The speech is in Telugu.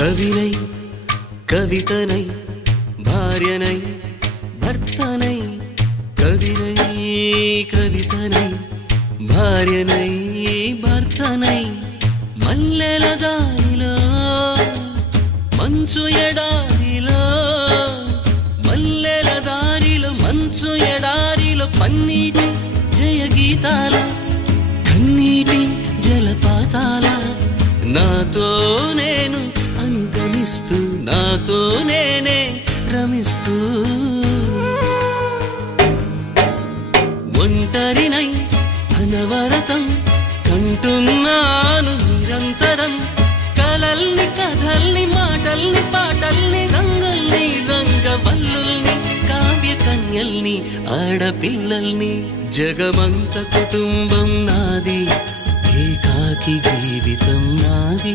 కవినై కవితనై భార్యనై భర్తనై కవినై కవితనై భార్యనై భర్తనై మల్లెల దారిలో మంచు ఎడారిలో మల్లెల దారిలో మంచు ఎడారిలో పన్నీటి జయ గీతాల కన్నీటి జలపాతాల నాతో నేను అనుగమిస్తూ నాతో నేనే రమిస్తూ ఒంటరినై అనవరతం కంటున్నాను నిరంతరం కలల్ని కథల్ని మాటల్ని పాటల్ని రంగుల్ని రంగవల్లుల్ని కావ్య కన్యల్ని ఆడపిల్లల్ని జగమంత కుటుంబం నాది ఏకాకి జీవితం నాది